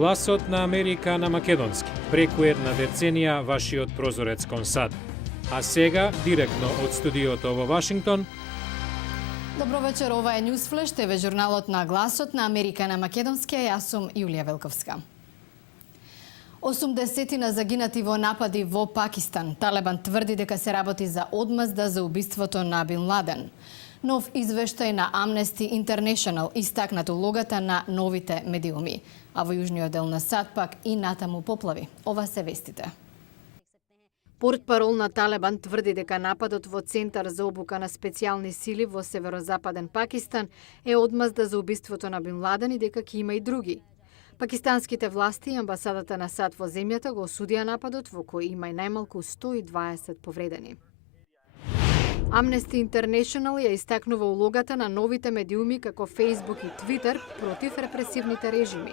Гласот на Америка на македонски. Преку една деценија вашиот прозорец кон САД. А сега, директно од студиото во Вашингтон. Добро вечер, ова е Newsflash, ТВ журналот на Гласот на Америка на македонски, а јас сум Јулија Велковска. 80 загинати во напади во Пакистан. Талебан тврди дека се работи за одмазда за убиството на Бин Ладен. Нов извештај на Amnesty International истакнат улогата на новите медиуми. А во јужниот дел на САД пак и натаму поплави. Ова се вестите. Портпарол на Талебан тврди дека нападот во Центар за обука на специјални сили во северозападен Пакистан е одмазда за убиството на Бин Ладен и дека ќе има и други. Пакистанските власти и амбасадата на САД во земјата го осудија нападот, во кој има и најмалку 120 повредени. Amnesty International ја истакнува улогата на новите медиуми како Facebook и Twitter против репресивните режими.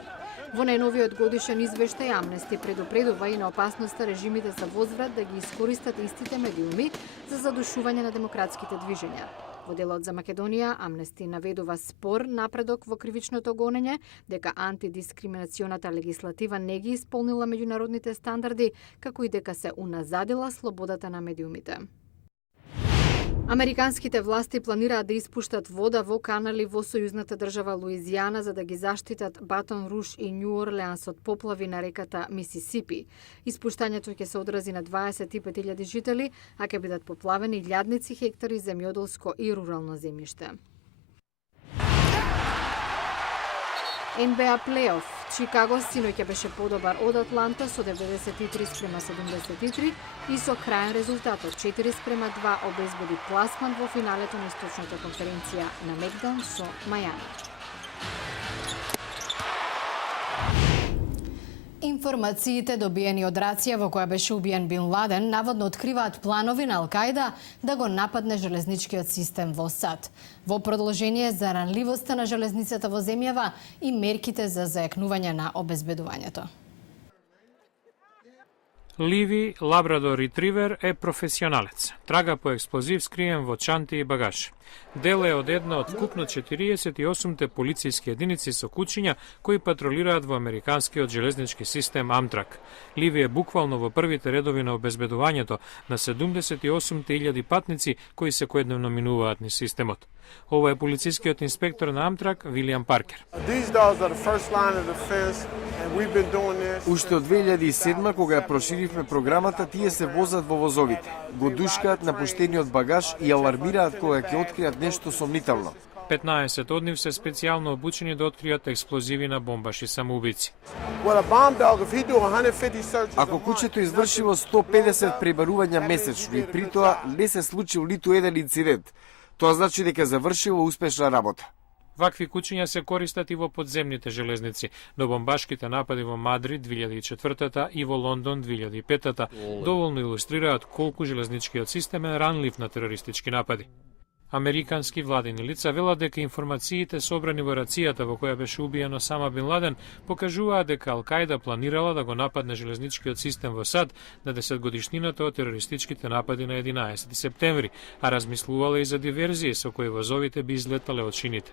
Во најновиот годишен извештај Amnesty предупредува и на опасноста режимите за возврат да ги искористат истите медиуми за задушување на демократските движења. Во делот за Македонија, Amnesty наведува спор напредок во кривичното гонење, дека антидискриминационата легислатива не ги исполнила меѓународните стандарди, како и дека се уназадила слободата на медиумите. Американските власти планираат да испуштат вода во канали во сојузната држава Луизијана за да ги заштитат Батон Руш и Њу Орлеанс од поплави на реката Мисисипи. Испуштањето ќе се одрази на 25.000 жители, а ќе бидат поплавени илјадници хектари земјоделско и рурално земјиште. NBA плейоф. Чикаго синоќа беше подобар од Атланта со 93:73 и со крајен резултатот 4:2 обезбеди пласман во финалето на источната конференција на Мекдаун со Мајами. Информациите добиени од рација во која беше убиен Бин Ладен наводно откриваат планови на Ал-Каида да го нападне железничкиот систем во САД. Во продолжение за ранливоста на железницата во земјава и мерките за зајакнување на обезбедувањето. Ливи, лабрадор ретривер, е професионалец. Трага по експлозив скриен во чанти и багаж. Дел е од една од вкупно 48 полициски единици со кучиња кои патролираат во американскиот железнички систем Амтрак. Ливи е буквално во првите редови на обезбедувањето на 78.000 патници кои секојдневно минуваат низ системот. Ова е полицискиот инспектор на Амтрак Вилијам Паркер. Уште од 2007 кога ја проширивме програмата, тие се возат во возовите, го душкаат напуштениот багаж и алармираат кога ќе откријат нешто сомнително. 15 од нив се специјално обучени да откријат експлозиви на бомбаши самоубици. Ако кучето извршило 150 пребарувања месечно и при тоа не се случил ниту еден инцидент, тоа значи дека завршило успешна работа. Вакви кучиња се користат и во подземните железници, но бомбашките напади во Мадрид 2004 и во Лондон 2005 доволно илустрираат колку железничкиот систем е ранлив на терористички напади. Американски владини лица велат дека информациите собрани во рацијата во која беше убиен Осама Бин Ладен покажуваат дека Ал-Каида планирала да го нападне железничкиот систем во САД на 10-годишнината од терористичките напади на 11 септември, а размислувала и за диверзии со кои возовите би излетале од шините.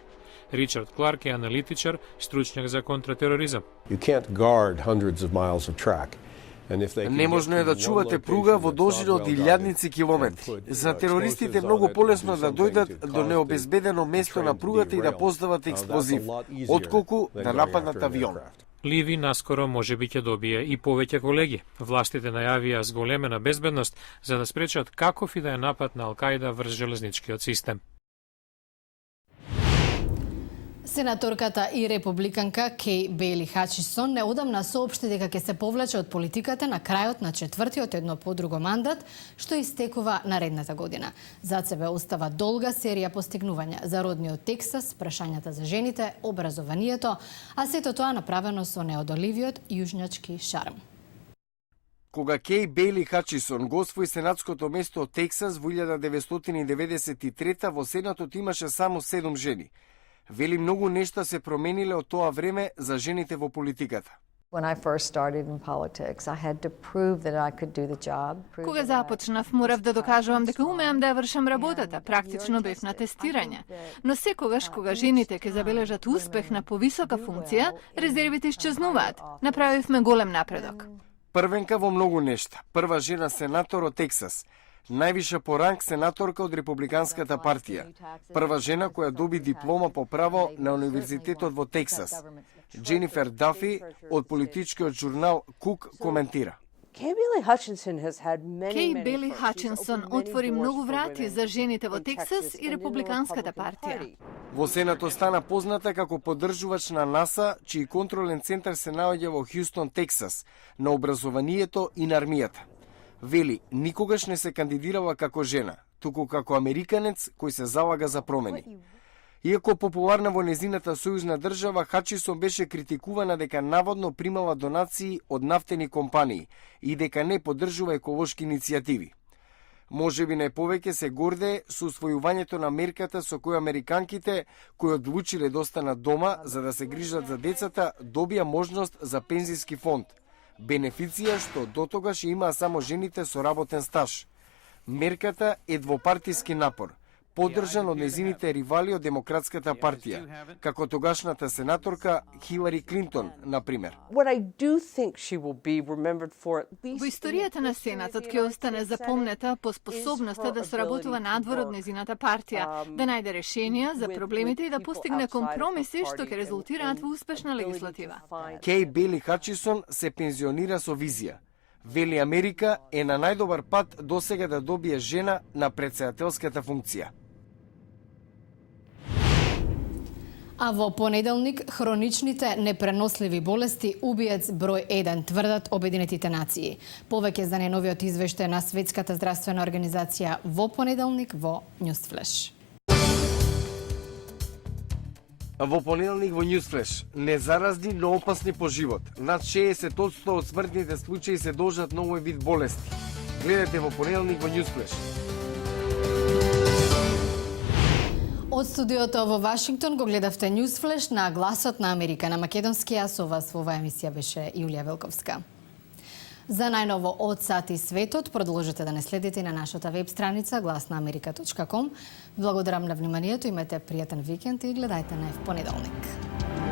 Ричард Кларк е аналитичар, стручњак за контратероризам. Неможно е да чувате пруга во должина од илјадници километри. За терористите е многу полесно да дојдат до необезбедено место на пругата и да постават експлозив, отколку да нападнат авион. Ливи наскоро можеби ќе добие и повеќе колеги. Властите најавија зголемена безбедност за да спречат каков и да е напад на Ал-Каида врз железничкиот систем. Сенаторката и републиканка Кеј Бејли Хачисон неодамна соопшти дека ќе се повлече од политиката на крајот на четвртиот едно по друго мандат, што истекува наредната година. Зад себе остава долга серија постигнувања за родниот Тексас, прашањата за жените, образованието, а сето тоа направено со неодоливиот јужњачки шарм. Кога Кеј Бејли Хачисон го освои сенатското место од Тексас во 1993 во Сенатот имаше само 7 жени. Вели многу нешта се промениле од тоа време за жените во политиката. When I first started in politics, I had to prove that I could do the job. Кога започнав, морав да докажувам дека умеам да ја вршам работата. Практично бев на тестирање. Но секогаш кога жените ќе забележат успех на повисока функција, резервите исчезнуваат. Направивме голем напредок. Првенка во многу нешта. Прва жена сенатор од Тексас. Највиша по ранг сенаторка од Републиканската партија. Прва жена која доби диплома по право на Универзитетот во Тексас. Дженифер Дафи од политичкиот журнал Кук коментира. Кеј Бели Хачинсон отвори многу врати за жените во Тексас и Републиканската партија. Во Сенатот стана позната како поддржувач на НАСА, чиј контролен центар се наоѓа во Хјустон, Тексас, на образованието и на армијата. Вели, никогаш не се кандидирала како жена, туку како американец кој се залага за промени. Иако популарна во незината сојузна држава, Хачисон беше критикувана дека наводно примала донации од нафтени компании и дека не поддржува еколошки иницијативи. Можеби најповеќе се гордее со усвојувањето на мерката со која американките кои одлучиле да останат дома за да се грижат за децата добија можност за пензиски фонд. Бенефиција што дотогаш имаа само жените со работен стаж. Мерката е двопартиски напор, поддржан од незините ривали од Демократската партија, како тогашната сенаторка Хилари Клинтон, например. Во историјата на Сенатот ќе остане запомнета по способноста да соработува надвор од незината партија, да најде решенија за проблемите и да постигне компромиси што ќе резултираат во успешна легислатива. Кеј Бели Хачисон се пензионира со визија. Вели Америка е на најдобар пат досега да добие жена на претседателската функција. А во понеделник, хроничните непреносливи болести убиец број 1, тврдат Обединетите нации. Повеќе за најновиот извештај на Светската здравствена организација во понеделник во Newsflash. Во понеделник во Newsflash, незаразни, но опасни по живот. Над 60% од смртните случаи се должат на овој вид болести. Гледате во понеделник во Newsflash. Од студиото во Вашингтон го гледавте Newsflash на Гласот на Америка на македонски, а со вас во оваа емисија беше Јулија Велковска. За најново од САД и светот продолжете да не следите на нашата веб страница glaснaamerika.com. Благодарам на вниманието, имате пријатен викенд и гледајте на понеделник.